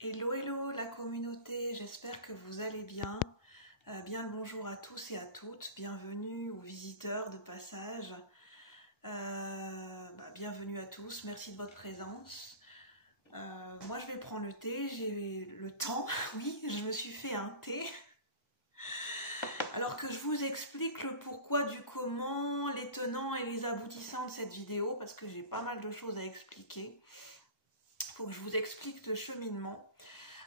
Hello, hello la communauté, j'espère que vous allez bien. Bien le bonjour à tous et à toutes, bienvenue aux visiteurs de passage. Bienvenue à tous, merci de votre présence. Moi je vais prendre le thé, j'ai le temps, oui, je me suis fait un thé. Alors que je vous explique le pourquoi du comment, les tenants et les aboutissants de cette vidéo, parce que j'ai pas mal de choses à expliquer. Il faut que je vous explique le cheminement.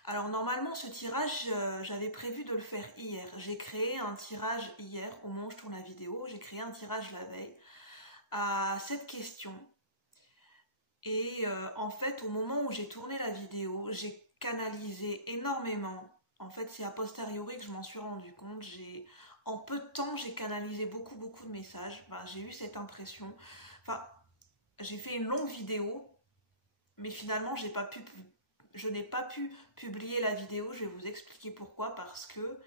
Alors normalement ce tirage, j'avais prévu de le faire hier. J'ai créé un tirage hier, au moment où je tourne la vidéo, j'ai créé un tirage la veille à cette question. Et en fait, au moment où j'ai tourné la vidéo, j'ai canalisé énormément. En fait, c'est a posteriori que je m'en suis rendu compte. En peu de temps, j'ai canalisé beaucoup de messages. Enfin, j'ai eu cette impression. Enfin, j'ai fait une longue vidéo, mais finalement, je n'ai pas pu publier la vidéo. Je vais vous expliquer pourquoi. Parce que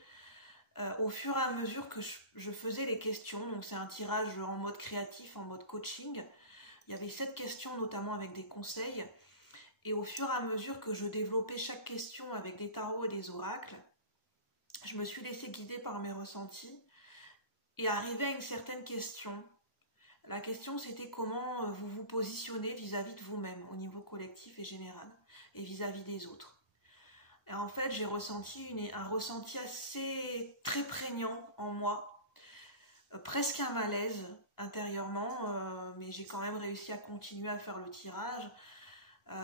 au fur et à mesure que je faisais les questions, donc c'est un tirage en mode créatif, en mode coaching, il y avait 7 questions notamment avec des conseils. Et au fur et à mesure que je développais chaque question avec des tarots et des oracles, je me suis laissée guider par mes ressentis et arrivé à une certaine question. La question c'était comment vous vous positionnez vis-à-vis de vous-même au niveau collectif et général et vis-à-vis des autres. Et en fait j'ai ressenti un ressenti assez très prégnant en moi, presque un malaise intérieurement, mais j'ai quand même réussi à continuer à faire le tirage.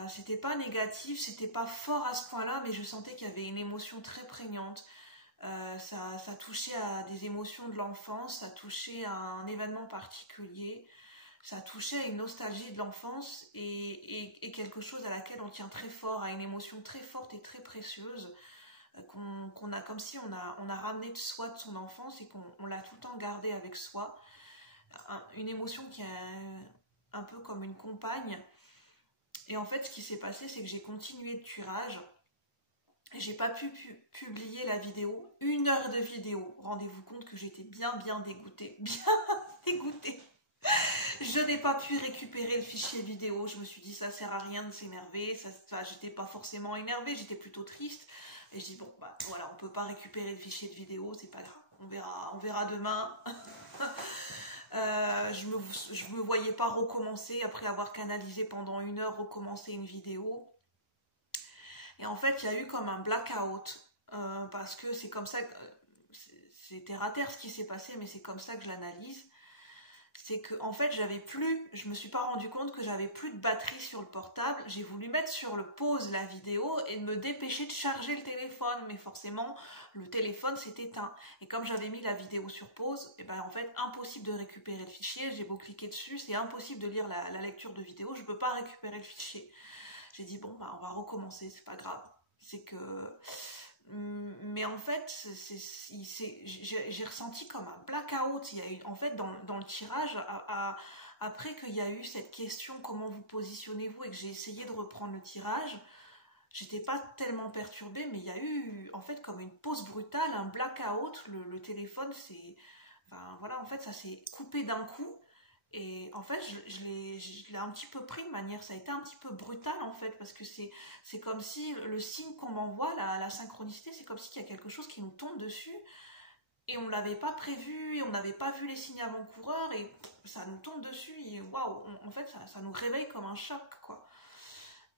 C'était pas négatif, c'était pas fort à ce point-là, mais je sentais qu'il y avait une émotion très prégnante. Ça touchait à des émotions de l'enfance, ça touchait à un événement particulier, ça touchait à une nostalgie de l'enfance et quelque chose à laquelle on tient très fort, à une émotion très forte et très précieuse, qu'on a comme si on a ramené de soi de son enfance et qu'on l'a tout le temps gardé avec soi. Une émotion qui est un peu comme une compagne. Et en fait, ce qui s'est passé, c'est que j'ai continué le tirage. J'ai pas pu publier la vidéo, 1 heure de vidéo. Rendez-vous compte que j'étais bien dégoûtée, bien dégoûtée. Je n'ai pas pu récupérer le fichier vidéo. Je me suis dit, ça sert à rien de s'énerver. J'étais pas forcément énervée, j'étais plutôt triste. Et je dis, bon, bah voilà, on peut pas récupérer le fichier de vidéo, c'est pas grave. On verra demain. Je me voyais pas recommencer après avoir canalisé pendant 1 heure, recommencer une vidéo. Et en fait, il y a eu comme un blackout, parce que c'est comme ça, c'est terre à terre ce qui s'est passé, mais c'est comme ça que je l'analyse. C'est que en fait, je me suis pas rendu compte que j'avais plus de batterie sur le portable. J'ai voulu mettre sur le pause la vidéo et me dépêcher de charger le téléphone, mais forcément, le téléphone s'est éteint. Et comme j'avais mis la vidéo sur pause, et ben en fait, impossible de récupérer le fichier. J'ai beau cliquer dessus, c'est impossible de lire la lecture de vidéo. Je peux pas récupérer le fichier. J'ai dit bon bah on va recommencer, c'est pas grave. C'est que mais en fait j'ai ressenti comme un blackout. Il y a eu en fait dans le tirage après qu'il y a eu cette question comment vous positionnez-vous et que j'ai essayé de reprendre le tirage, j'étais pas tellement perturbée, mais il y a eu en fait comme une pause brutale, un blackout. Le téléphone voilà, en fait ça s'est coupé d'un coup. Et en fait, je l'ai un petit peu pris de manière, ça a été un petit peu brutal en fait, parce que c'est comme si le signe qu'on m'envoie, la synchronicité, c'est comme s'il y a quelque chose qui nous tombe dessus, et on ne l'avait pas prévu, et on n'avait pas vu les signes avant-coureurs, et ça nous tombe dessus, et waouh, en fait, ça nous réveille comme un choc, quoi.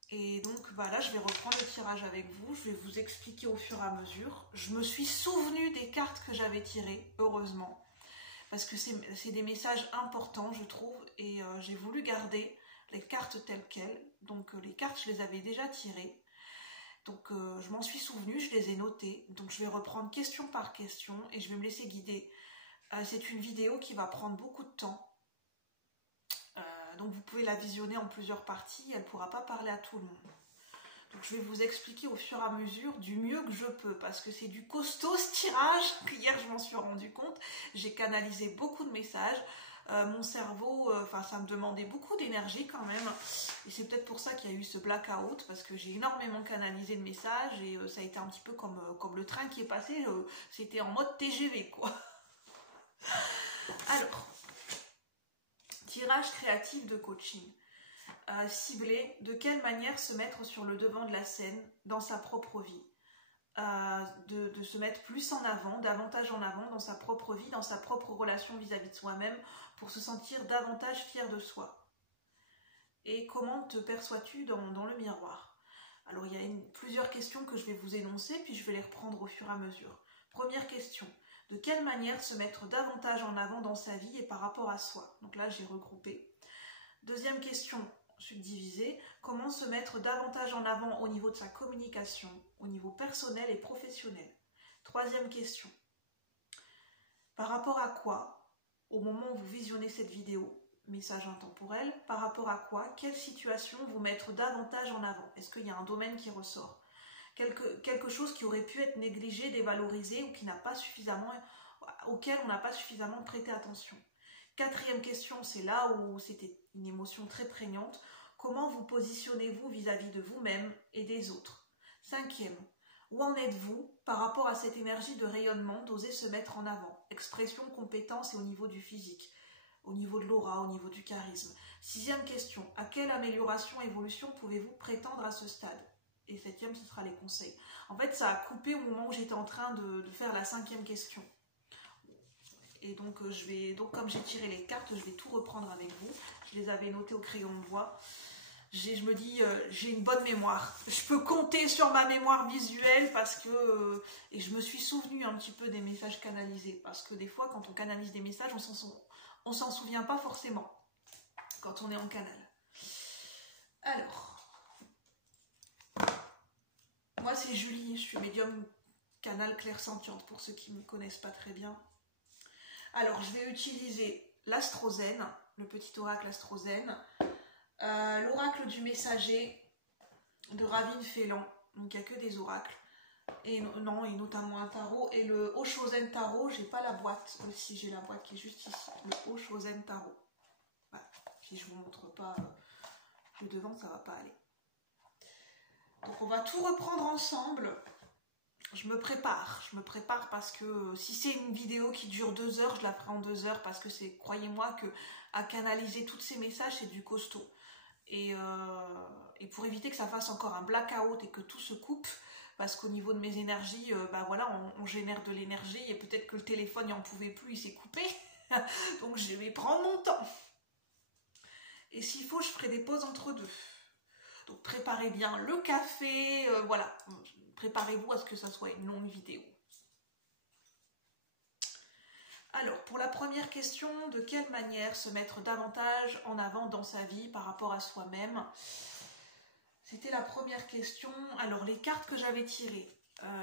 Et donc voilà, je vais reprendre le tirage avec vous, je vais vous expliquer au fur et à mesure. Je me suis souvenue des cartes que j'avais tirées, heureusement. Parce que c'est des messages importants, je trouve, et j'ai voulu garder les cartes telles quelles. Donc les cartes, je les avais déjà tirées. Donc je m'en suis souvenue, je les ai notées. Donc je vais reprendre question par question et je vais me laisser guider. C'est une vidéo qui va prendre beaucoup de temps. Donc vous pouvez la visionner en plusieurs parties, elle ne pourra pas parler à tout le monde. Donc je vais vous expliquer au fur et à mesure du mieux que je peux, parce que c'est du costaud ce tirage. Hier je m'en suis rendu compte, j'ai canalisé beaucoup de messages, mon cerveau, ça me demandait beaucoup d'énergie quand même, et c'est peut-être pour ça qu'il y a eu ce blackout, parce que j'ai énormément canalisé de messages, et ça a été un petit peu comme le train qui est passé, c'était en mode TGV quoi. Alors, tirage créatif de coaching. cibler de quelle manière se mettre sur le devant de la scène dans sa propre vie. De se mettre plus en avant, davantage en avant dans sa propre vie, dans sa propre relation vis-à-vis de soi-même, pour se sentir davantage fier de soi. Et comment te perçois-tu dans le miroir? Alors il y a plusieurs questions que je vais vous énoncer, puis je vais les reprendre au fur et à mesure. Première question, de quelle manière se mettre davantage en avant dans sa vie et par rapport à soi? Donc là j'ai regroupé. Deuxième question, subdivisée, comment se mettre davantage en avant au niveau de sa communication, au niveau personnel et professionnel. Troisième question, par rapport à quoi, au moment où vous visionnez cette vidéo, message intemporel, par rapport à quoi, quelle situation vous mettre davantage en avant? Est-ce qu'il y a un domaine qui ressort? Quelque chose qui aurait pu être négligé, dévalorisé ou qui n'a pas suffisamment, auquel on n'a pas suffisamment prêté attention. Quatrième question, c'est là où c'était une émotion très prégnante. Comment vous positionnez-vous vis-à-vis de vous-même et des autres? Cinquième, où en êtes-vous par rapport à cette énergie de rayonnement d'oser se mettre en avant? Expression, compétence et au niveau du physique, au niveau de l'aura, au niveau du charisme. Sixième question, à quelle amélioration, évolution pouvez-vous prétendre à ce stade? Et septième, ce sera les conseils. En fait, ça a coupé au moment où j'étais en train de faire la cinquième question. Et donc, comme j'ai tiré les cartes, je vais tout reprendre avec vous. Je les avais notées au crayon de bois. Je me dis, j'ai une bonne mémoire. Je peux compter sur ma mémoire visuelle parce que... et je me suis souvenue un petit peu des messages canalisés. Parce que des fois, quand on canalise des messages, on s'en souvient pas forcément quand on est en canal. Alors, moi c'est Julie, je suis médium canal clairsentiente pour ceux qui ne me connaissent pas très bien. Alors, je vais utiliser l'Astrozène, le petit oracle Astrozène, l'oracle du messager de Ravine Félan, donc il n'y a que des oracles, et notamment un tarot, et le Oshozen Tarot, j'ai pas la boîte, aussi j'ai la boîte qui est juste ici, le Oshozen Tarot. Voilà. Si je vous montre pas le devant, ça va pas aller. Donc on va tout reprendre ensemble. Je me prépare parce que si c'est une vidéo qui dure 2 heures, je la ferai en 2 heures parce que c'est, croyez-moi, que à canaliser tous ces messages, c'est du costaud. Et pour éviter que ça fasse encore un blackout et que tout se coupe, parce qu'au niveau de mes énergies, voilà, on génère de l'énergie et peut-être que le téléphone n'en pouvait plus, il s'est coupé. Donc je vais prendre mon temps. Et s'il faut, je ferai des pauses entre deux. Donc préparez bien le café, voilà. Préparez-vous à ce que ça soit une longue vidéo. Alors, pour la première question, de quelle manière se mettre davantage en avant dans sa vie par rapport à soi-même? C'était la première question. Alors, les cartes que j'avais tirées,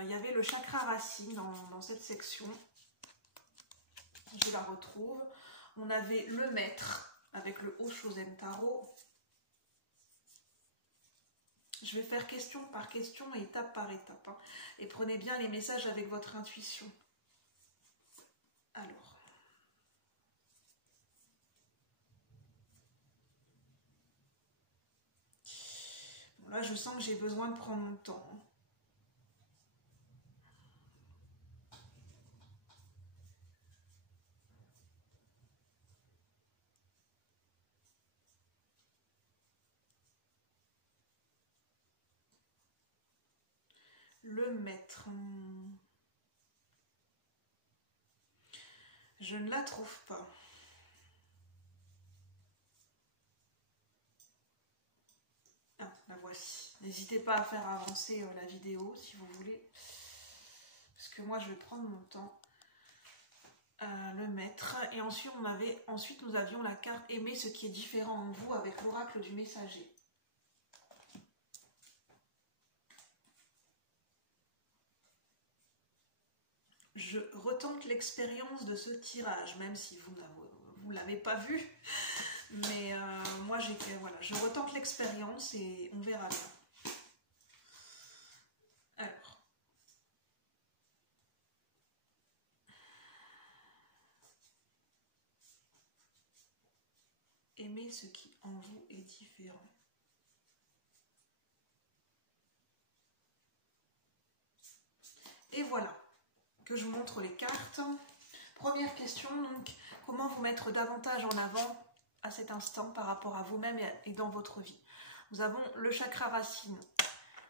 il y avait le chakra racine dans cette section. Je la retrouve. On avait le maître avec le Oshozen Tarot. Je vais faire question par question et étape par étape. Hein. Et prenez bien les messages avec votre intuition. Alors. Bon, là, je sens que j'ai besoin de prendre mon temps. Le maître. Je ne la trouve pas. Ah, la voici. N'hésitez pas à faire avancer la vidéo si vous voulez. Parce que moi, je vais prendre mon temps. Le maître. Et ensuite, nous avions la carte aimer ce qui est différent en vous avec l'oracle du messager. Je retente l'expérience de ce tirage, même si vous ne l'avez pas vu. Mais moi, voilà, je retente l'expérience et on verra bien. Alors. Aimez ce qui en vous est différent. Et voilà. Que je vous montre les cartes. Première question, donc, comment vous mettre davantage en avant à cet instant par rapport à vous-même et dans votre vie. Nous avons le chakra racine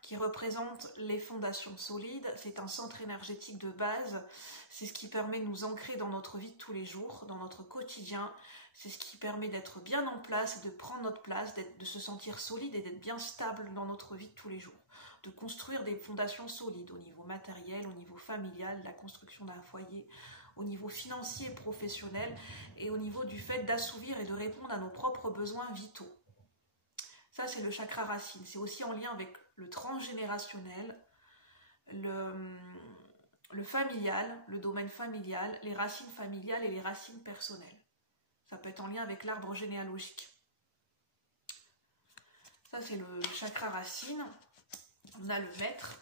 qui représente les fondations solides. C'est un centre énergétique de base. C'est ce qui permet de nous ancrer dans notre vie de tous les jours, dans notre quotidien. C'est ce qui permet d'être bien en place et de prendre notre place, de se sentir solide et d'être bien stable dans notre vie de tous les jours. De construire des fondations solides au niveau matériel, au niveau familial, la construction d'un foyer, au niveau financier et professionnel, et au niveau du fait d'assouvir et de répondre à nos propres besoins vitaux. Ça, c'est le chakra racine. C'est aussi en lien avec le transgénérationnel, le familial, le domaine familial, les racines familiales et les racines personnelles. Ça peut être en lien avec l'arbre généalogique. Ça, c'est le chakra racine. On a le maître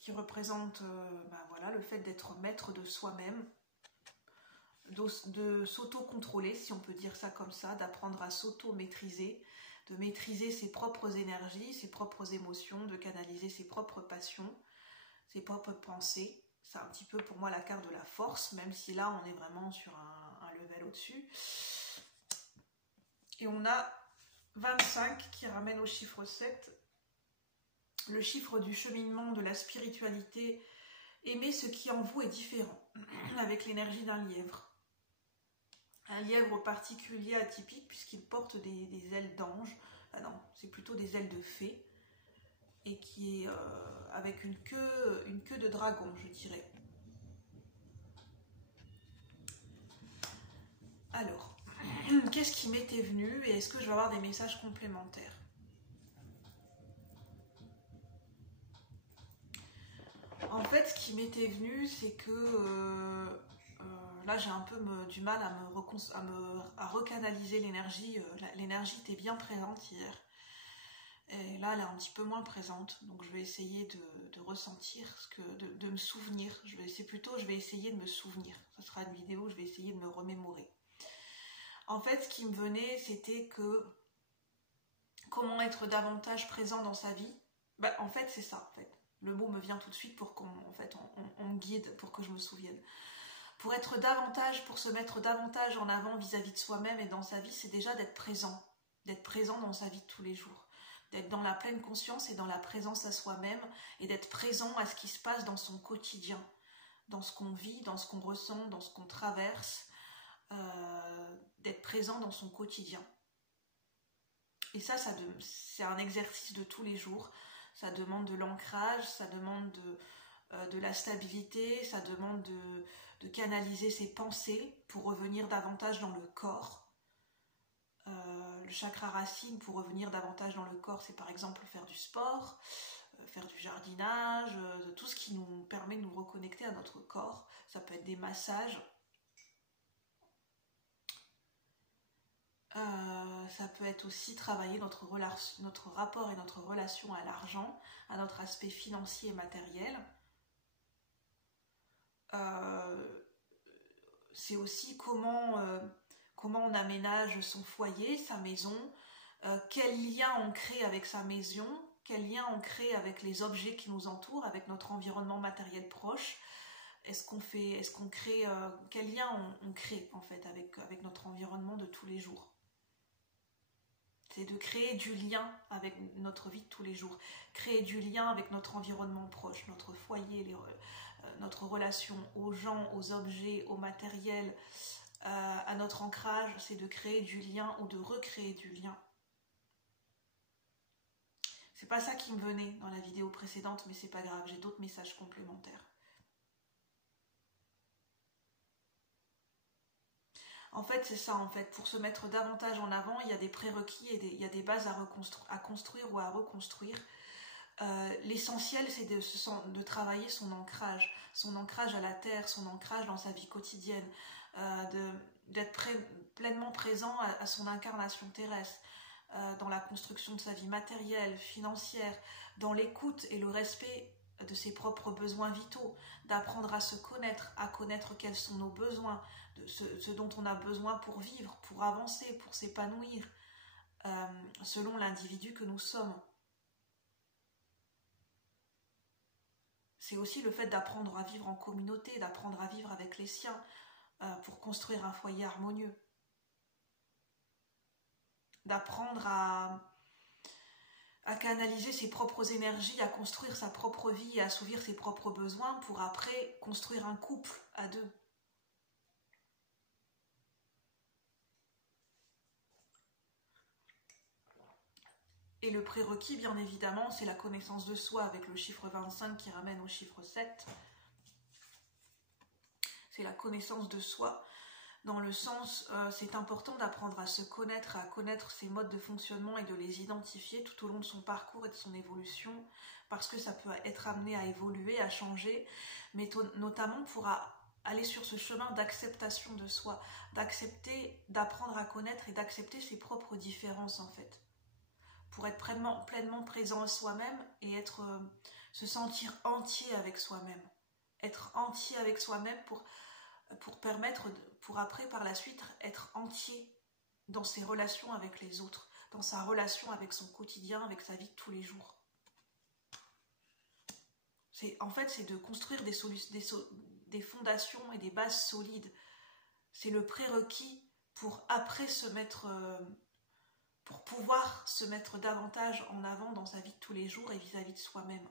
qui représente voilà, le fait d'être maître de soi-même, de s'auto-contrôler, si on peut dire ça comme ça, d'apprendre à s'auto-maîtriser, de maîtriser ses propres énergies, ses propres émotions, de canaliser ses propres passions, ses propres pensées. C'est un petit peu pour moi la carte de la force, même si là on est vraiment sur un level au-dessus. Et on a 25 qui ramène au chiffre 7, le chiffre du cheminement, de la spiritualité. Aimer ce qui en vous est différent, avec l'énergie d'un lièvre. Un lièvre particulier, atypique, puisqu'il porte des ailes d'ange. Ah non, c'est plutôt des ailes de fée. Et qui est avec une queue de dragon, je dirais. Alors, qu'est-ce qui m'était venu et est-ce que je vais avoir des messages complémentaires? En fait, ce qui m'était venu, c'est que là, j'ai un peu du mal à recanaliser l'énergie. L'énergie était bien présente hier. Et là, elle est un petit peu moins présente. Donc, je vais essayer de ressentir, de me souvenir. Je vais essayer de me souvenir. Ce sera une vidéo où je vais essayer de me remémorer. En fait, ce qui me venait, c'était que comment être davantage présent dans sa vie. En fait, c'est ça, en fait. Le mot me vient tout de suite pour qu'on me guide, pour que je me souvienne. Pour se mettre davantage en avant vis-à-vis de soi-même et dans sa vie, c'est déjà d'être présent dans sa vie de tous les jours, d'être dans la pleine conscience et dans la présence à soi-même et d'être présent à ce qui se passe dans son quotidien, dans ce qu'on vit, dans ce qu'on ressent, dans ce qu'on traverse, d'être présent dans son quotidien. Et ça c'est un exercice de tous les jours. Ça demande de l'ancrage, ça demande de la stabilité, ça demande de canaliser ses pensées pour revenir davantage dans le corps. Le chakra racine, pour revenir davantage dans le corps, c'est par exemple faire du sport, faire du jardinage, tout ce qui nous permet de nous reconnecter à notre corps. Ça peut être des massages. Ça peut être aussi travailler notre rapport et notre relation à l'argent, à notre aspect financier et matériel. C'est aussi comment on aménage son foyer, sa maison, quel lien on crée avec sa maison, quel lien on crée avec les objets qui nous entourent, avec notre environnement matériel proche. Quel lien on crée en fait avec notre environnement de tous les jours. C'est de créer du lien avec notre vie de tous les jours, créer du lien avec notre environnement proche, notre foyer, notre relation aux gens, aux objets, au matériel, à notre ancrage, c'est de créer du lien ou de recréer du lien. C'est pas ça qui me venait dans la vidéo précédente, mais c'est pas grave, j'ai d'autres messages complémentaires. En fait, c'est ça, en fait. Pour se mettre davantage en avant, il y a des prérequis et il y a des bases à construire ou à reconstruire. L'essentiel, c'est de travailler son ancrage à la terre, son ancrage dans sa vie quotidienne, d'être pleinement présent à son incarnation terrestre, dans la construction de sa vie matérielle, financière, dans l'écoute et le respect de ses propres besoins vitaux, d'apprendre à se connaître, à connaître quels sont nos besoins, de ce dont on a besoin pour vivre, pour avancer, pour s'épanouir, selon l'individu que nous sommes. C'est aussi le fait d'apprendre à vivre en communauté, d'apprendre à vivre avec les siens, pour construire un foyer harmonieux. d'apprendre à canaliser ses propres énergies, à construire sa propre vie et à assouvir ses propres besoins pour après construire un couple à deux. Et le prérequis, bien évidemment, c'est la connaissance de soi avec le chiffre 25 qui ramène au chiffre 7. C'est la connaissance de soi, dans le sens, c'est important d'apprendre à se connaître, à connaître ses modes de fonctionnement et de les identifier tout au long de son parcours et de son évolution, parce que ça peut être amené à évoluer, à changer, mais notamment pour aller sur ce chemin d'acceptation de soi, d'accepter, d'apprendre à connaître et d'accepter ses propres différences en fait. Pour être pleinement présent à soi-même et se sentir entier avec soi-même. Être entier avec soi-même pour permettre, pour après par la suite être entier dans ses relations avec les autres, dans sa relation avec son quotidien, avec sa vie de tous les jours. En fait, c'est de construire des fondations et des bases solides. C'est le prérequis pour après pour pouvoir se mettre davantage en avant dans sa vie de tous les jours et vis-à-vis de soi-même.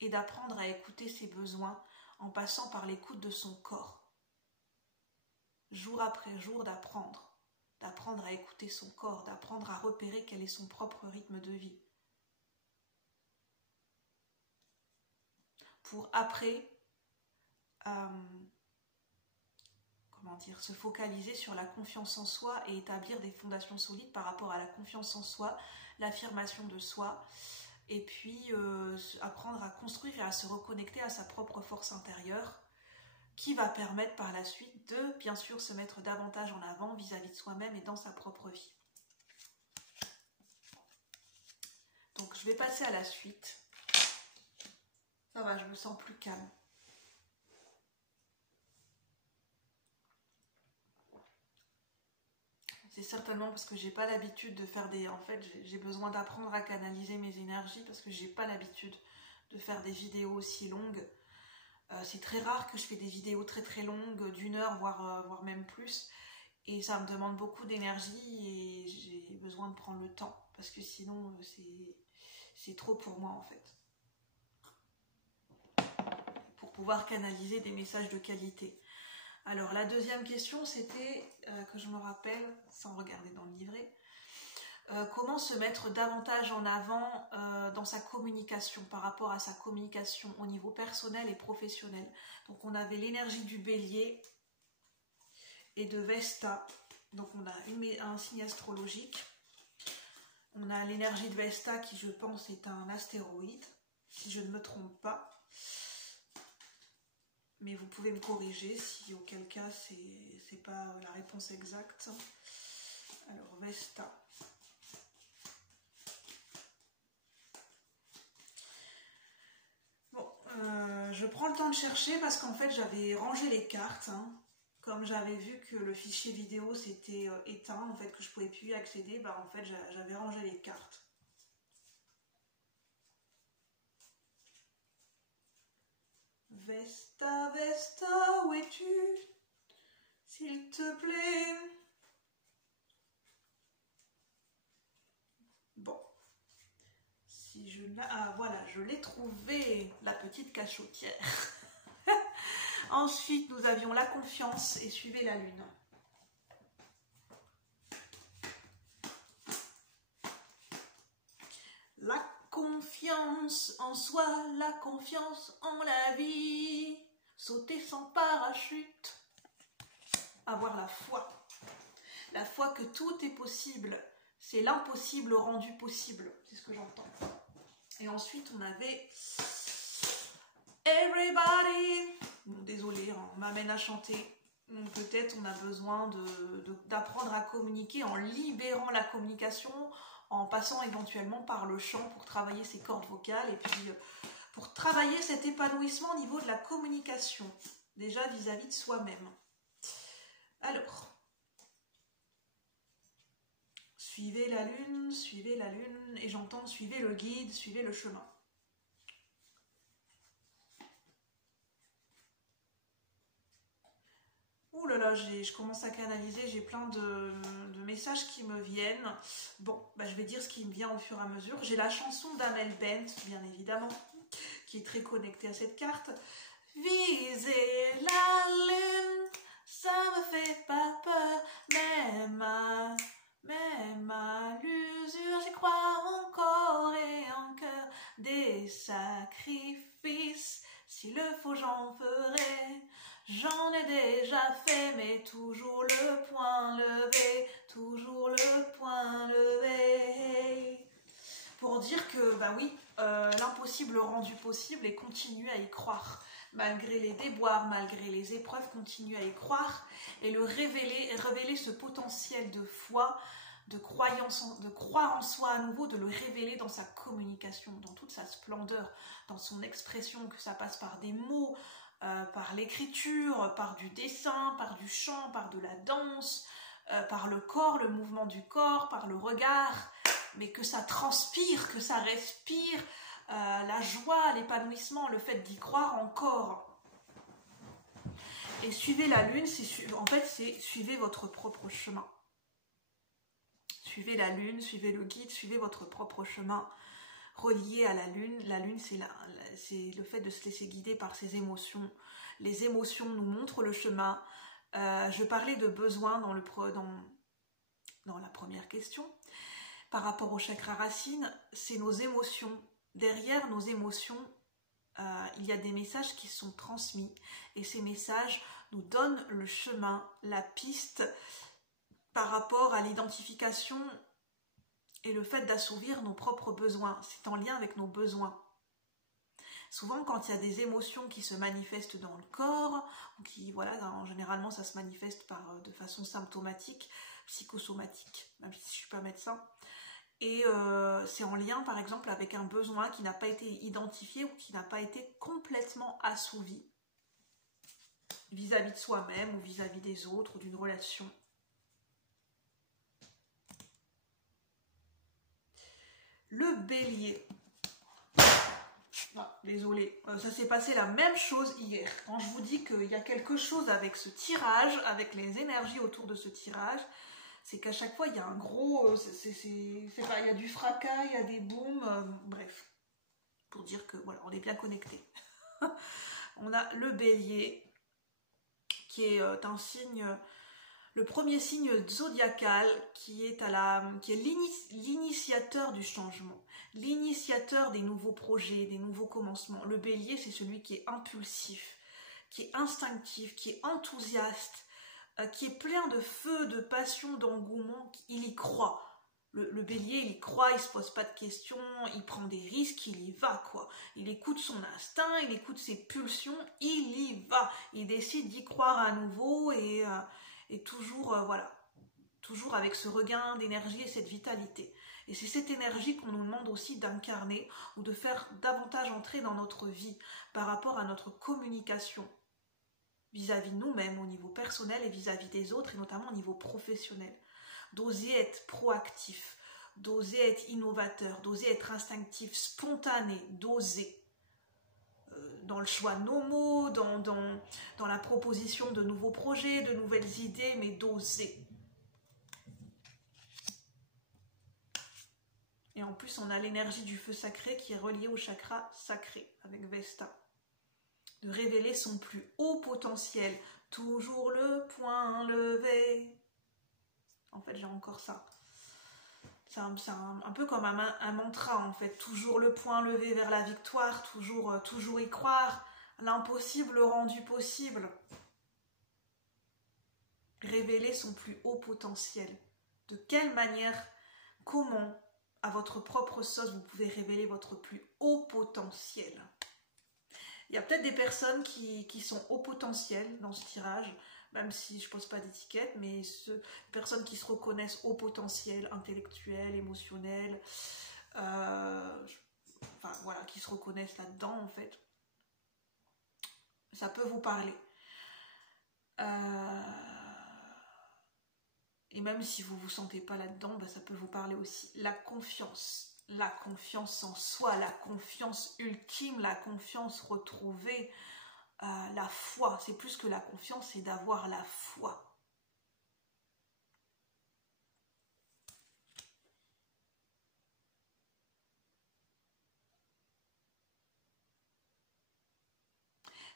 Et d'apprendre à écouter ses besoins en passant par l'écoute de son corps. Jour après jour, d'apprendre à écouter son corps, d'apprendre à repérer quel est son propre rythme de vie. Pour après se focaliser sur la confiance en soi et établir des fondations solides par rapport à la confiance en soi, l'affirmation de soi, et puis apprendre à construire et à se reconnecter à sa propre force intérieure, qui va permettre par la suite de, bien sûr, se mettre davantage en avant vis-à-vis de soi-même et dans sa propre vie. Donc je vais passer à la suite. Ça va, je me sens plus calme. C'est certainement parce que j'ai pas l'habitude de faire des... En fait, j'ai besoin d'apprendre à canaliser mes énergies parce que j'ai pas l'habitude de faire des vidéos aussi longues. C'est très rare que je fais des vidéos très très longues, d'1 heure, voire même plus. Et ça me demande beaucoup d'énergie et j'ai besoin de prendre le temps parce que sinon c'est trop pour moi en fait. Pour pouvoir canaliser des messages de qualité. Alors la deuxième question c'était, que je me rappelle sans regarder dans le livret, comment se mettre davantage en avant dans sa communication, par rapport à sa communication au niveau personnel et professionnel. Donc on avait l'énergie du bélier et de Vesta, donc on a un signe astrologique. On a l'énergie de Vesta qui je pense est un astéroïde, si je ne me trompe pas. Mais vous pouvez me corriger si auquel cas c'est pas la réponse exacte. Alors Vesta. Bon, je prends le temps de chercher parce qu'en fait j'avais rangé les cartes. Comme j'avais vu que le fichier vidéo s'était éteint, en fait que je pouvais plus y accéder, en fait j'avais rangé les cartes. Vesta, Vesta, où es-tu? S'il te plaît. Bon. Si je l'ai... Ah voilà, je l'ai trouvé, la petite cachotière. Ensuite, nous avions la confiance et suivez la lune. La confiance en soi, la confiance en la vie, sauter sans parachute, avoir la foi que tout est possible, c'est l'impossible rendu possible, c'est ce que j'entends. Et ensuite on avait Everybody, bon, désolé, on m'amène à chanter. Peut-être on a besoin d'apprendre à communiquer en libérant la communication, en passant éventuellement par le chant pour travailler ses cordes vocales et puis pour travailler cet épanouissement au niveau de la communication, déjà vis-à-vis de soi-même. Alors, suivez la lune, et j'entends suivez le guide, suivez le chemin. je commence à canaliser, j'ai plein de messages qui me viennent. Bon, je vais dire ce qui me vient au fur et à mesure. J'ai la chanson d'Amel Bent, bien évidemment, qui est très connectée à cette carte. Viser la lune, ça me fait pas peur, même à l'usure, j'y crois encore et en cœur. Des sacrifices, s'il le faut j'en ferai. J'en ai déjà fait, mais toujours le poing levé, toujours le poing levé. Pour dire que, oui, l'impossible rendu possible et continue à y croire. Malgré les déboires, malgré les épreuves, continue à y croire et révéler ce potentiel de foi, de croyance, de croire en soi à nouveau, de le révéler dans sa communication, dans toute sa splendeur, dans son expression, que ça passe par des mots, par l'écriture, par du dessin, par du chant, par de la danse, par le corps, le mouvement du corps, par le regard, mais que ça transpire, que ça respire, la joie, l'épanouissement, le fait d'y croire encore. Et suivez la lune, en fait c'est suivez votre propre chemin. Suivez la lune, suivez le guide, suivez votre propre chemin. Relié à la lune c'est le fait de se laisser guider par ses émotions. Les émotions nous montrent le chemin. Je parlais de besoin dans la première question. Par rapport au chakra racine, c'est nos émotions. Derrière nos émotions, il y a des messages qui sont transmis. Et ces messages nous donnent le chemin, la piste par rapport à l'identification et le fait d'assouvir nos propres besoins. C'est en lien avec nos besoins. Souvent, quand il y a des émotions qui se manifestent dans le corps, généralement ça se manifeste de façon symptomatique, psychosomatique, même si je ne suis pas médecin. Et c'est en lien, par exemple, avec un besoin qui n'a pas été identifié ou qui n'a pas été complètement assouvi vis-à-vis de soi-même ou vis-à-vis des autres ou d'une relation. Le bélier. Ah, désolée, ça s'est passé la même chose hier. Quand je vous dis qu'il y a quelque chose avec ce tirage, avec les énergies autour de ce tirage, c'est qu'à chaque fois il y a un gros, il y a du fracas, il y a des booms, bref, pour dire que voilà, on est bien connectés. On a le bélier qui est un signe, le premier signe zodiacal qui est l'initiateur du changement, l'initiateur des nouveaux projets, des nouveaux commencements. Le bélier, c'est celui qui est impulsif, qui est instinctif, qui est enthousiaste, qui est plein de feu, de passion, d'engouement. Il y croit. Le bélier, il y croit, il se pose pas de questions, il prend des risques, il y va, quoi. Il écoute son instinct, il écoute ses pulsions, il y va. Il décide d'y croire à nouveau et toujours, toujours avec ce regain d'énergie et cette vitalité. Et c'est cette énergie qu'on nous demande aussi d'incarner ou de faire davantage entrer dans notre vie par rapport à notre communication vis-à-vis de nous-mêmes au niveau personnel et vis-à-vis des autres et notamment au niveau professionnel. D'oser être proactif, d'oser être innovateur, d'oser être instinctif, spontané, d'oser. Dans le choix de nos mots, dans la proposition de nouveaux projets, de nouvelles idées, mais d'oser. Et en plus, on a l'énergie du feu sacré qui est reliée au chakra sacré, avec Vesta. De révéler son plus haut potentiel, toujours le poing levé. En fait, j'ai encore ça. C'est un peu comme un mantra, en fait. Toujours le poing levé vers la victoire, toujours y croire. L'impossible rendu possible. Révéler son plus haut potentiel. De quelle manière, comment, à votre propre sauce, vous pouvez révéler votre plus haut potentiel. Il y a peut-être des personnes qui sont haut potentiel dans ce tirage, même si je ne pose pas d'étiquette, mais personnes qui se reconnaissent haut potentiel, intellectuel, émotionnel, qui se reconnaissent là-dedans en fait. Ça peut vous parler. Et même si vous ne vous sentez pas là-dedans, ça peut vous parler aussi. La confiance en soi, la confiance ultime, la confiance retrouvée, la foi. C'est plus que la confiance, c'est d'avoir la foi.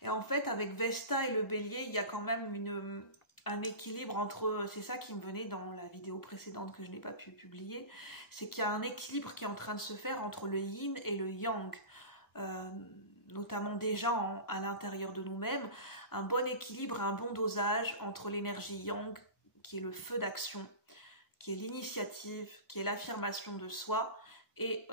Et en fait, avec Vesta et le bélier, il y a quand même un équilibre entre... C'est ça qui me venait dans la vidéo précédente que je n'ai pas pu publier. C'est qu'il y a un équilibre qui est en train de se faire entre le yin et le yang. Notamment déjà à l'intérieur de nous-mêmes. Un bon équilibre, un bon dosage entre l'énergie yang, qui est le feu d'action, qui est l'initiative, qui est l'affirmation de soi, et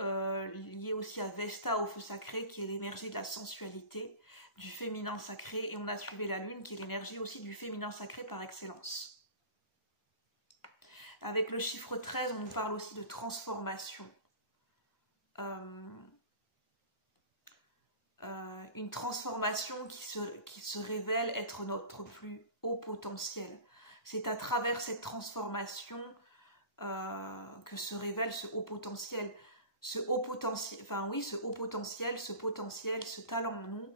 lié aussi à Vesta, au feu sacré, qui est l'énergie de la sensualité, du féminin sacré, et on a suivi la lune, qui est l'énergie aussi du féminin sacré par excellence. Avec le chiffre 13, on nous parle aussi de transformation. Une transformation qui se révèle être notre plus haut potentiel. C'est à travers cette transformation que se révèle ce haut potentiel. Ce potentiel, ce talent en nous,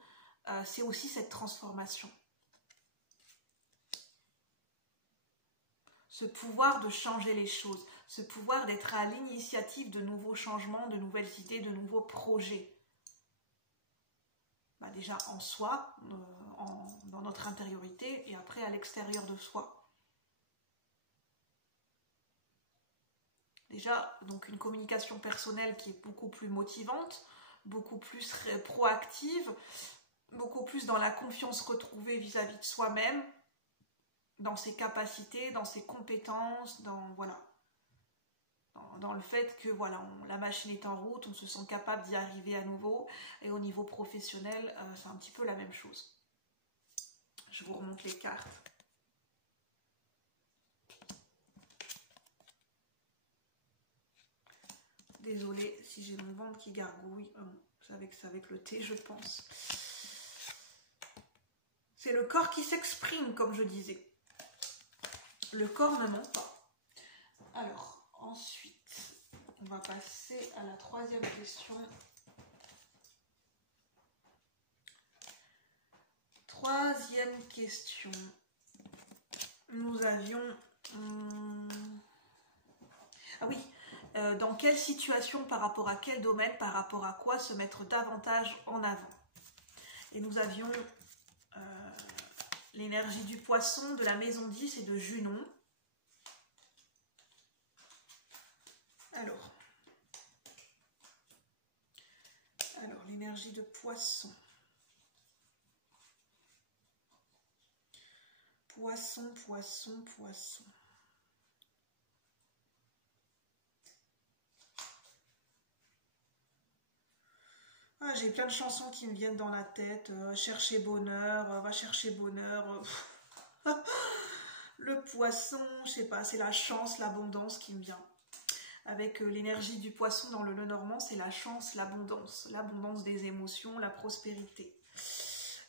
c'est aussi cette transformation. Ce pouvoir de changer les choses, ce pouvoir d'être à l'initiative de nouveaux changements, de nouvelles idées, de nouveaux projets. Déjà en soi, dans notre intériorité, et après à l'extérieur de soi. Déjà, donc une communication personnelle qui est beaucoup plus motivante, beaucoup plus proactive, beaucoup plus dans la confiance retrouvée vis-à-vis de soi-même, dans ses capacités, dans ses compétences, dans le fait que la machine est en route, on se sent capable d'y arriver à nouveau, et au niveau professionnel, c'est un petit peu la même chose. Je vous remonte les cartes. Désolée si j'ai mon ventre qui gargouille, c'est avec le thé je pense. C'est le corps qui s'exprime comme je disais. Le corps ne ment pas. Alors, ensuite, on va passer à la troisième question. Troisième question. Nous avions... Ah oui, dans quelle situation, par rapport à quel domaine, par rapport à quoi se mettre davantage en avant. Et nous avions l'énergie du poisson, de la maison 10 et de Junon. Alors l'énergie de poisson. Poisson, poisson, poisson. Ah, j'ai plein de chansons qui me viennent dans la tête. Chercher bonheur, va chercher bonheur. Le poisson, je sais pas, c'est la chance, l'abondance qui me vient. Avec l'énergie du poisson dans le Lenormand, c'est la chance, l'abondance des émotions, la prospérité.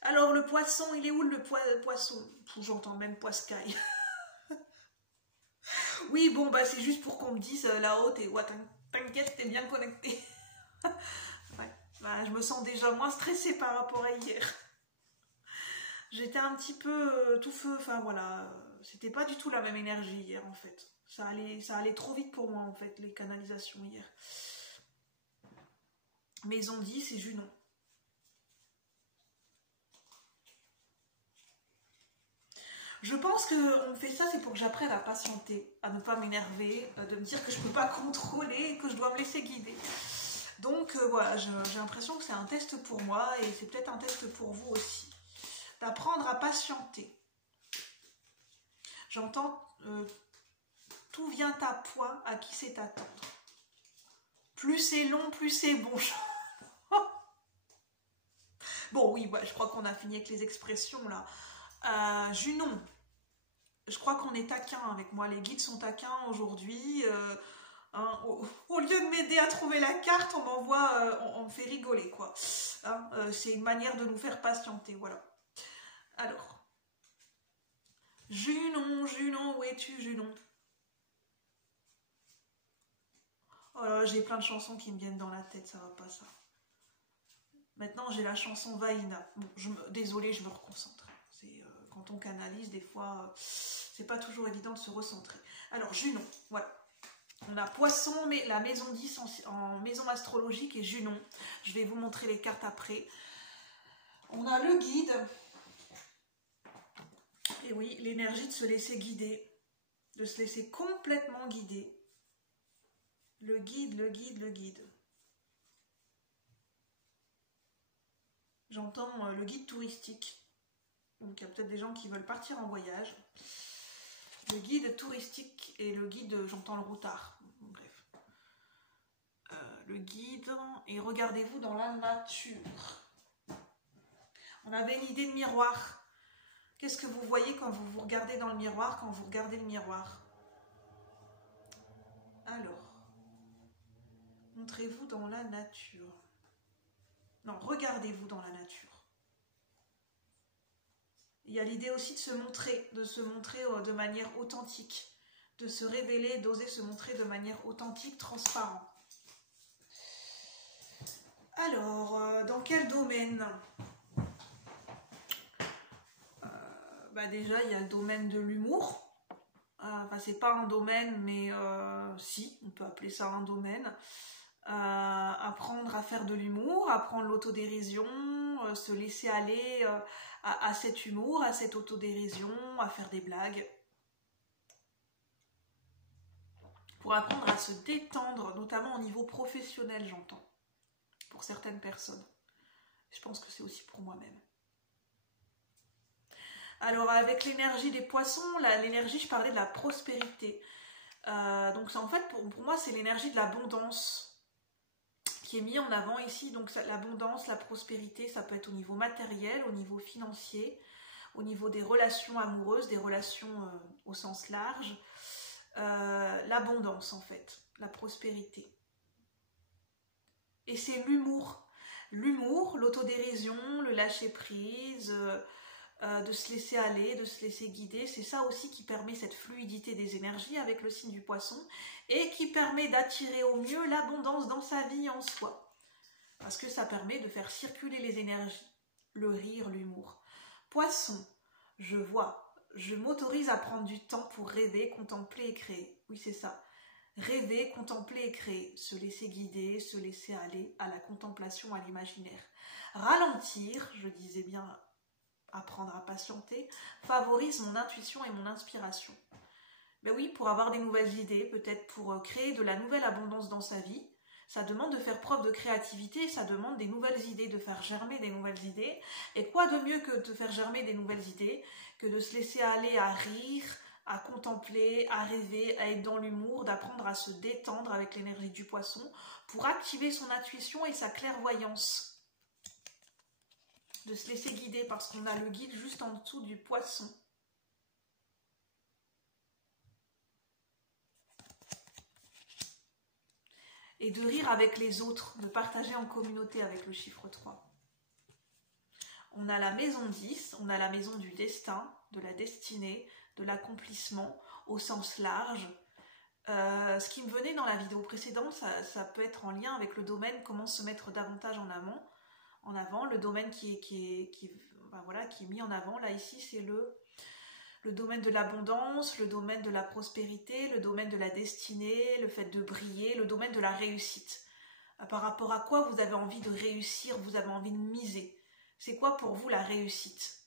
Alors le poisson, il est où le poisson? J'entends même poiscaille. Oui, bon, c'est juste pour qu'on me dise là-haut, t'inquiète, t'es bien connecté. Ouais, je me sens déjà moins stressée par rapport à hier. J'étais un petit peu tout feu, c'était pas du tout la même énergie hier en fait. Ça allait trop vite pour moi en fait, les canalisations hier. Maison 10 et Junon. Je pense qu'on fait ça, c'est pour que j'apprenne à patienter, à ne pas m'énerver, de me dire que je ne peux pas contrôler, que je dois me laisser guider. Donc voilà, j'ai l'impression que c'est un test pour moi et c'est peut-être un test pour vous aussi. D'apprendre à patienter. J'entends tout vient à point, à qui c'est attendre. Plus c'est long, plus c'est bon. Bon, oui, je crois qu'on a fini avec les expressions là. Junon, je crois qu'on est taquin avec moi. Les guides sont taquins aujourd'hui. Au lieu de m'aider à trouver la carte, on m'envoie, on me fait rigoler quoi. C'est une manière de nous faire patienter, voilà. Alors, Junon, Junon, où es-tu, Junon? Oh là là, j'ai plein de chansons qui me viennent dans la tête, ça va pas ça. Maintenant, j'ai la chanson Vaina. Bon, désolée, je me reconcentre. Quand on canalise, des fois, c'est pas toujours évident de se recentrer. Alors, Junon, voilà. On a Poisson, mais la maison 10 en maison astrologique et Junon. Je vais vous montrer les cartes après. On a le guide. Et oui, l'énergie de se laisser guider, de se laisser complètement guider. Le guide, le guide, le guide. J'entends le guide touristique. Donc il y a peut-être des gens qui veulent partir en voyage. Le guide touristique et le guide, j'entends le routard. Bref. Le guide, et regardez-vous dans la nature. On avait une idée de miroir. Qu'est-ce que vous voyez quand vous vous regardez dans le miroir, quand vous regardez le miroir? Alors, montrez-vous dans la nature. Non, regardez-vous dans la nature. Il y a l'idée aussi de se montrer de manière authentique, de se révéler, d'oser se montrer de manière authentique, transparent. Alors, dans quel domaine? Déjà, il y a le domaine de l'humour. Enfin, c'est pas un domaine, mais si, on peut appeler ça un domaine. Apprendre à faire de l'humour, apprendre l'autodérision, se laisser aller à cet humour, à cette autodérision, à faire des blagues. Pour apprendre à se détendre, notamment au niveau professionnel, j'entends, pour certaines personnes. Je pense que c'est aussi pour moi-même. Alors, avec l'énergie des poissons, l'énergie, je parlais de la prospérité. Donc, en fait, pour moi, c'est l'énergie de l'abondance qui est mise en avant ici. Donc, l'abondance, la prospérité, ça peut être au niveau matériel, au niveau financier, au niveau des relations amoureuses, des relations au sens large. L'abondance, en fait, la prospérité. Et c'est l'humour. L'humour, l'autodérision, le lâcher-prise, de se laisser aller, de se laisser guider. C'est ça aussi qui permet cette fluidité des énergies avec le signe du poisson et qui permet d'attirer au mieux l'abondance dans sa vie en soi. Parce que ça permet de faire circuler les énergies, le rire, l'humour. Poisson, je vois, je m'autorise à prendre du temps pour rêver, contempler et créer. Oui, c'est ça. Rêver, contempler et créer, se laisser guider, se laisser aller à la contemplation, à l'imaginaire. Ralentir, je disais bien apprendre à patienter, favorise mon intuition et mon inspiration. Ben oui, pour avoir des nouvelles idées, peut-être pour créer de la nouvelle abondance dans sa vie, ça demande de faire preuve de créativité, ça demande des nouvelles idées, de faire germer des nouvelles idées. Et quoi de mieux que de faire germer des nouvelles idées, que de se laisser aller à rire, à contempler, à rêver, à être dans l'humour, d'apprendre à se détendre avec l'énergie du poisson pour activer son intuition et sa clairvoyance. De se laisser guider parce qu'on a le guide juste en dessous du poisson. Et de rire avec les autres, de partager en communauté avec le chiffre 3. On a la maison 10, on a la maison du destin, de la destinée, de l'accomplissement au sens large. Ce qui me venait dans la vidéo précédente, ça peut être en lien avec le domaine comment se mettre davantage en avant, le domaine qui est mis en avant. Là, ici, c'est le domaine de l'abondance, le domaine de la prospérité, le domaine de la destinée, le fait de briller, le domaine de la réussite. Par rapport à quoi vous avez envie de réussir, vous avez envie de miser. C'est quoi pour vous la réussite?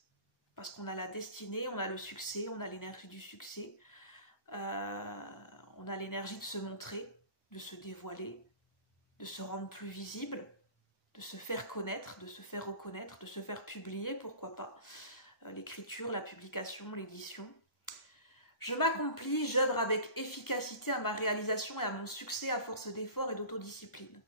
Parce qu'on a la destinée, on a le succès, on a l'énergie du succès, on a l'énergie de se montrer, de se dévoiler, de se rendre plus visible, de se faire connaître, de se faire reconnaître, de se faire publier, pourquoi pas. L'écriture, la publication, l'édition. Je m'accomplis, j'œuvre avec efficacité à ma réalisation et à mon succès à force d'efforts et d'autodiscipline.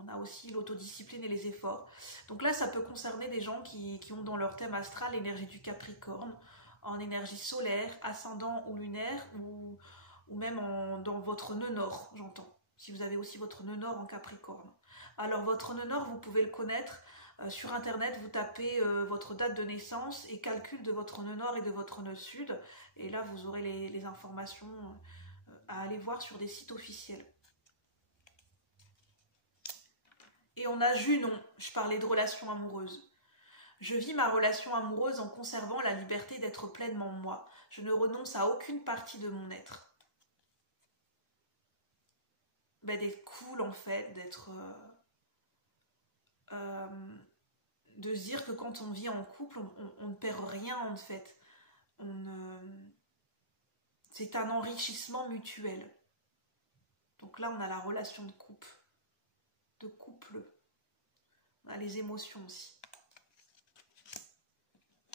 On a aussi l'autodiscipline et les efforts. Donc là, ça peut concerner des gens qui ont dans leur thème astral l'énergie du Capricorne, en énergie solaire, ascendant ou lunaire, ou même dans votre nœud nord, j'entends. Si vous avez aussi votre nœud nord en Capricorne. Alors votre nœud nord, vous pouvez le connaître sur internet, vous tapez votre date de naissance et calcul de votre nœud nord et de votre nœud sud. Et là, vous aurez les informations à aller voir sur des sites officiels. Et on a Junon, je parlais de relation amoureuse. Je vis ma relation amoureuse en conservant la liberté d'être pleinement moi. Je ne renonce à aucune partie de mon être. D'être cool en fait, de se dire que quand on vit en couple, on ne perd rien en fait. C'est un enrichissement mutuel. Donc là, on a la relation de couple. On a les émotions aussi.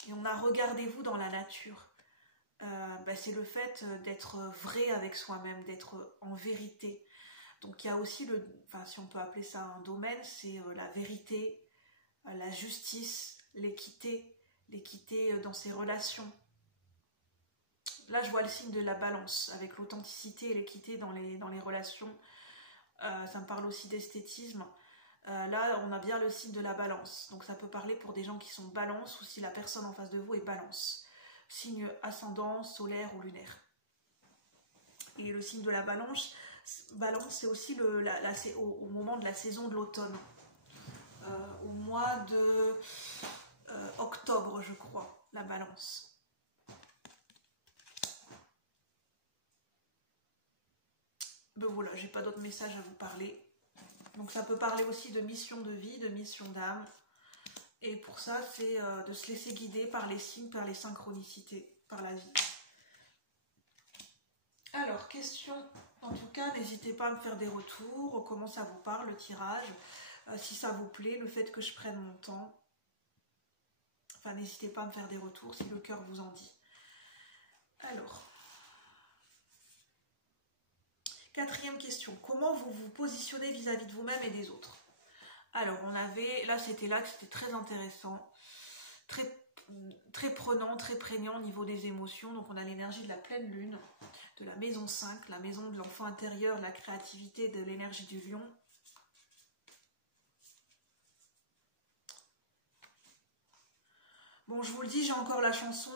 Et on a regardez-vous dans la nature. C'est le fait d'être vrai avec soi-même, d'être en vérité. Donc il y a aussi si on peut appeler ça un domaine, c'est la vérité, la justice, l'équité dans ses relations. Là, je vois le signe de la balance, avec l'authenticité et l'équité dans les relations. Ça me parle aussi d'esthétisme. Là, on a bien le signe de la balance. Donc ça peut parler pour des gens qui sont balance ou si la personne en face de vous est balance. Signe ascendant, solaire ou lunaire. Et le signe de la balance c'est aussi au moment de la saison de l'automne. Au mois de octobre, je crois, la balance. Ben voilà, j'ai pas d'autres messages à vous parler. Donc ça peut parler aussi de mission de vie, de mission d'âme. Et pour ça, c'est de se laisser guider par les signes, par les synchronicités, par la vie. Alors, question, en tout cas, n'hésitez pas à me faire des retours, comment ça vous parle, le tirage, si ça vous plaît, le fait que je prenne mon temps. Enfin, n'hésitez pas à me faire des retours si le cœur vous en dit. Alors, quatrième question, comment vous vous positionnez vis-à-vis de vous-même et des autres? Alors, c'était très intéressant, très prenant, très prégnant au niveau des émotions. Donc, on a l'énergie de la pleine lune, de la maison 5, la maison de l'enfant intérieur, de la créativité, de l'énergie du lion. Bon, je vous le dis, j'ai encore la chanson,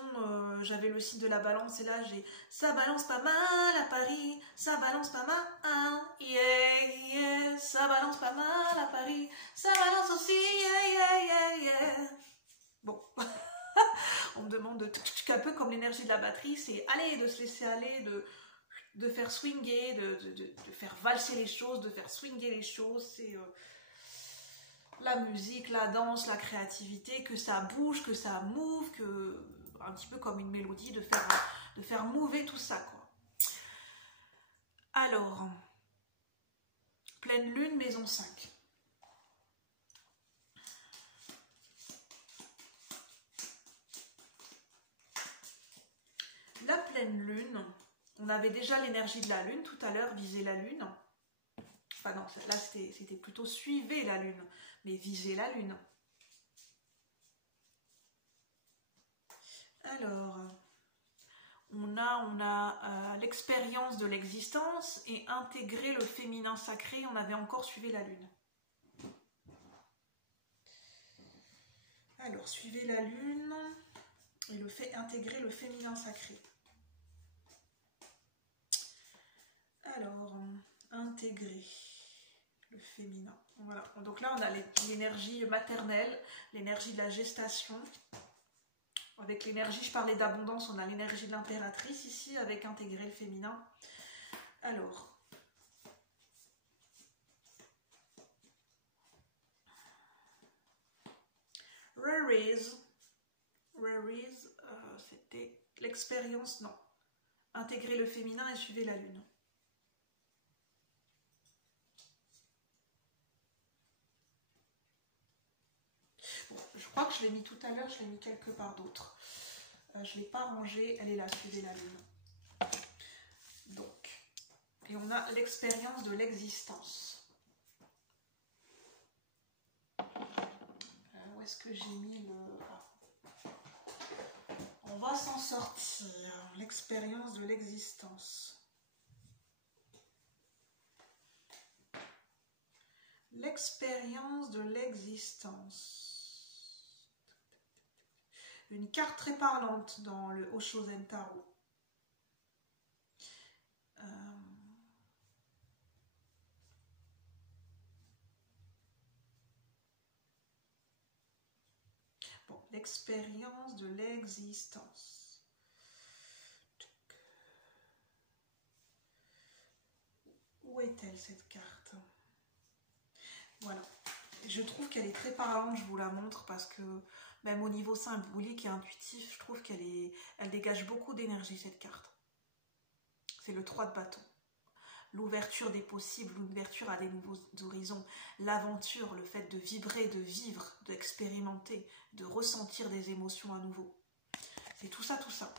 j'avais le signe de la balance et là j'ai « Ça balance pas mal à Paris, ça balance pas mal, hein, yeah, yeah, ça balance pas mal à Paris, ça balance aussi, yeah, yeah, yeah, yeah. » Bon, on me demande de un peu comme l'énergie de la batterie, c'est aller, de se laisser aller, de faire swinger, de faire valser les choses, de faire swinger les choses, c'est... la musique, la danse, la créativité, que ça bouge, que ça move, un petit peu comme une mélodie, de faire mover tout ça, quoi. Alors, pleine lune, maison 5. La pleine lune, on avait déjà l'énergie de la lune tout à l'heure, viser la lune. Enfin non, là c'était plutôt suivez la lune, mais visez la lune. Alors, on a l'expérience de l'existence et intégrer le féminin sacré, on avait encore suivi la lune. Alors, suivez la lune et le fait intégrer le féminin sacré. Alors, intégrer le féminin. Voilà. Donc là, on a l'énergie maternelle, l'énergie de la gestation. Avec l'énergie, je parlais d'abondance, on a l'énergie de l'impératrice ici, avec intégrer le féminin. Alors, c'était l'expérience, non. Intégrer le féminin et suivez la lune. Bon, je crois que je l'ai mis tout à l'heure, je l'ai mis quelque part d'autre. Je ne l'ai pas rangée, elle est là, suivez la lune. Donc, et on a l'expérience de l'existence. Où est-ce que j'ai mis le... On va s'en sortir. L'expérience de l'existence. L'expérience de l'existence. Une carte très parlante dans le Oshozen Tarot. Bon, l'expérience de l'existence. Où est-elle cette carte? Voilà. Je trouve qu'elle est très parlante, je vous la montre, parce que même au niveau symbolique et intuitif, je trouve elle dégage beaucoup d'énergie, cette carte. C'est le 3 de bâton. L'ouverture des possibles, l'ouverture à des nouveaux horizons, l'aventure, le fait de vibrer, de vivre, d'expérimenter, de ressentir des émotions à nouveau. C'est tout ça, tout ça.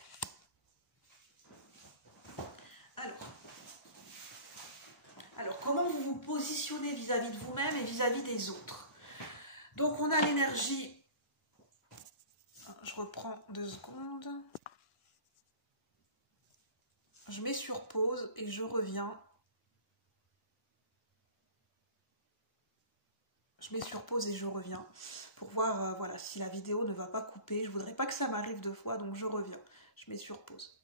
Alors comment vous vous positionnez vis-à-vis de vous-même et vis-à-vis des autres? Donc on a l'énergie. Je reprends 2 secondes. Je mets sur pause et je reviens. Je mets sur pause et je reviens pour voir voilà, si la vidéo ne va pas couper. Je ne voudrais pas que ça m'arrive 2 fois, donc je reviens. Je mets sur pause.